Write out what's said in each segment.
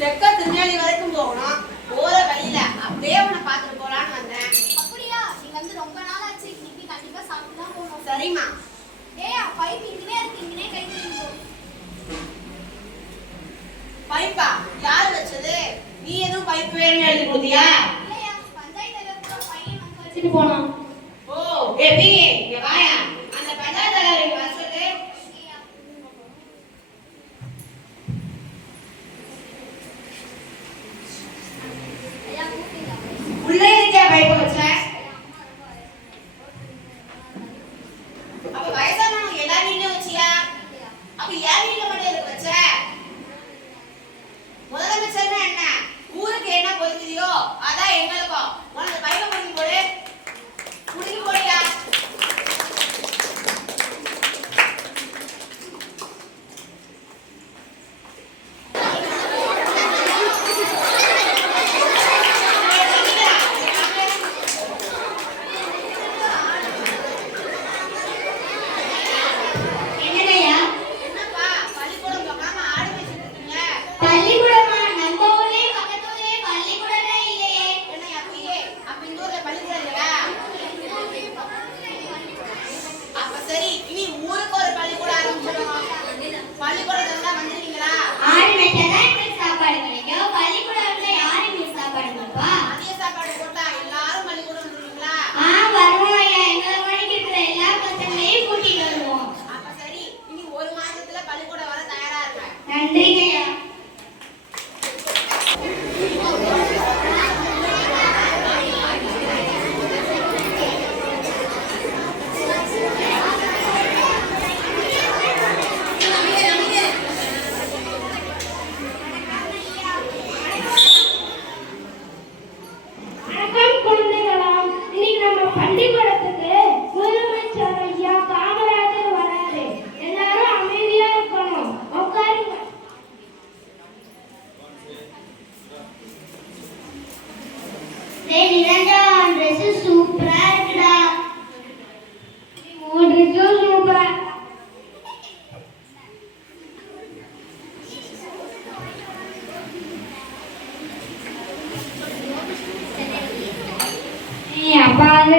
தெக்க திருநெல்வேலி வரைக்கும் போகணும். போற வழியில அப்படியே உன்னை பார்த்துட்டு போலான்னு வந்தேன். அப்படியா? நீ வந்து ரொம்ப நாள் ஆச்சு. இன்னைக்கு கண்டிப்பா சாப்பிட்டு தான் போகணும். சரிம்மா. பைப் இங்கனே இருக்கு, இங்கனே கை கழுவிக்கோ. பைப்பா? யார் வச்சது? நீ எதுவும் பைப் வேணும்னு எழுதி கொடுத்தியா? இல்லையா, பஞ்சாயத்து தலைவர் பையன் வந்து வச்சுட்டு போனான். ஓ, ஏபி இங்க வாயா. அந்த பஞ்சாயத்து தலைவர் வர சொல்லு. உள்ள இருக்க பைப் வச்ச. அப்ப வயசானவங்க எல்லா வீட்லயும் வச்சியா? அப்ப ஏன் வீட்ல மட்டும் எதுக்கு வச்ச? முதலமைச்சர்னா என்ன? ஊருக்கு என்ன பொறுக்குதியோ அதான் எங்களுக்கும். உனக்கு பைப்பை பிடிக்கி போடு. பிடிக்கி போடியா.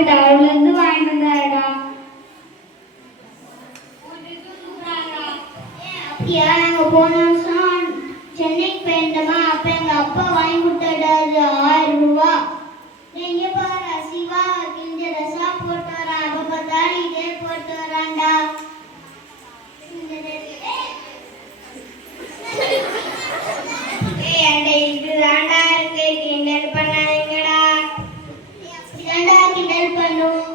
டவுன்லேருந்து வாங்கிட்டு வந்தாருடா. அப்படியா? நாங்கள் போன வருஷம் சென்னைக்கு போயிருந்தோமா, அப்போ எங்கள் அப்பா வாங்கி கொடுத்தாரு 1000 ரூபா. எங்க பாரு சிவா கிழிஞ்ச ட்ரெஸ்ஸா போட்டு வரான். அப்போ பார்த்தாலும் இதே போட்டு வரான்டா. இதுதான்டா இருக்கு, கிண்டல் பண்ணாதீங்கடா. இதான்டா கிண்டல் பண்ணும்.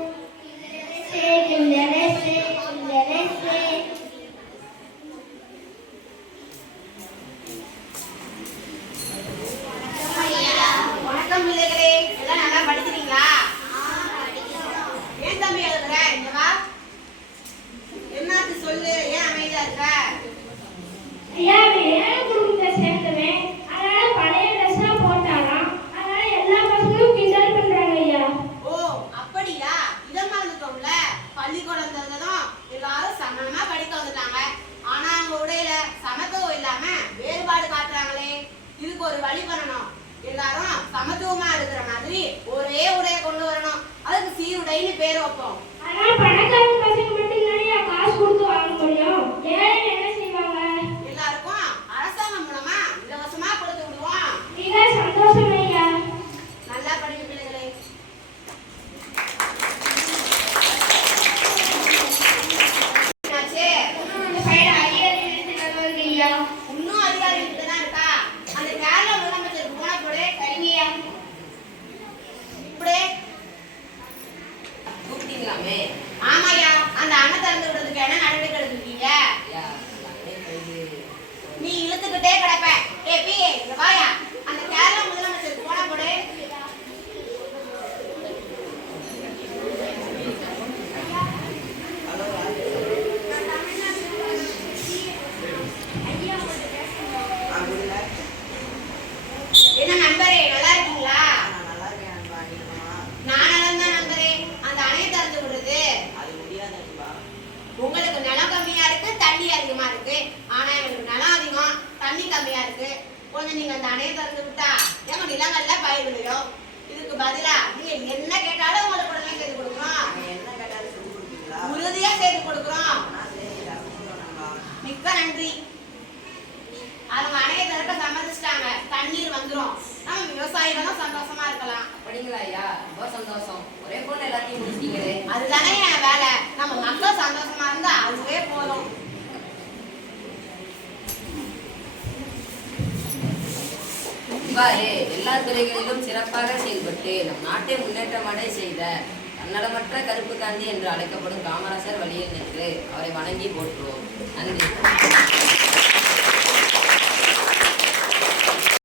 வணக்கம் பிள்ளைகளே, எல்லாம் நல்லா படிக்கிறீங்களா? ஏன் தம்பி எழுதுற? இங்க வா. என்னாச்சு சொல்லு, ஏன் அமைதியா இருக்க? ஐயா, ஏழை குடும்பத்தை சேர்ந்தவன், அதனால பழைய ட்ரெஸ்ஸா போட்டாராம். அதனால எல்லா பசங்களும் கிண்டல் பண்றாங்க ஐயா. ஓ, அப்படியா? இதை மறந்துட்டோம்ல. பள்ளிக்கூடம் திறந்ததும் எல்லாரும் சமமா படிக்க வந்துட்டாங்க. ஆனா அவங்க உடையில சமத்துவம் இல்லாம வேறுபாடு காட்டுறாங்களே. இதுக்கு ஒரு வழி பண்ணணும். எல்லாரும் சமத்துவமா இருக்கிற மாதிரி ஒரே உடைய கொண்டு வரணும். அதுக்கு சீருடைன்னு பேர் வைப்போம். ஆனா பணக்காரங்க பசங்க மட்டும் தானே காசு கொடுத்து வாங்க முடியும். ஏழை என்ன செய்வாங்க? எல்லாருக்கும் அரசாங்கம் மூலமா இலவசமா கொடுத்து விடுவோம். இதான் சந்தோஷம் ஐயா. நல்லா படிக்க பிள்ளைகளே. இன்னும் அதிகாரி தான் இருக்கா? அந்த கேரள முதலமைச்சர் போன போலே கல்வியா இப்படியே கூப்பிட்டீங்களாமே. ஆமாயா, அந்த அணை திறந்து விடுறதுக்கு என்ன நடவடிக்கை எடுத்துருக்கீங்க? நீ இழுத்துக்கிட்டே கிடப்ப. ஏபி இங்க வாயா. அந்த கேரள முதலமைச்சர் போன போலே என்ன நண்பரே, நல்லா இருக்கீங்களா? நான் நல்லா தான் நண்பரே. அந்த அணையை திறந்து விடுறது உங்களுக்கு நிலம் கம்மியா இருக்கு, தண்ணி அதிகமா இருக்கு. ஆனா எங்களுக்கு நிலம் அதிகம், தண்ணி கம்மியா இருக்கு. கொஞ்சம் நீங்க அந்த அணையை திறந்து விட்டா எங்க நிலங்கள்ல பயிர் விளையும். இதுக்கு பதிலா நீங்க என்ன கேட்டாலும் உங்களுக்கு உடனே செய்து கொடுக்குறோம். உறுதியா செய்து கொடுக்குறோம். மிக்க நன்றி. அவங்க அணையை திறக்க சம்மதிச்சிட்டாங்க. தண்ணீர் வந்துரும். நம்ம விவசாயிகளும் சந்தோஷமா இருக்கலாம். அப்படிங்களா ஐயா? ரொம்ப சந்தோஷம். ஒரே போல எல்லாத்தையும் முடிச்சிட்டீங்களே. அதுதானே என் வேலை. நம்ம மக்கள் சந்தோஷமா இருந்தா அதுவே போதும். இவ்வாறு எல்லா துறைகளிலும் சிறப்பாக செயல்பட்டு நம் நாட்டை முன்னேற்றமடை செய்த தன்னலமற்ற கருப்பு காந்தி என்று அழைக்கப்படும் காமராசர் வழியில் நின்று அவரை வணங்கி போற்றுவோம். நன்றி.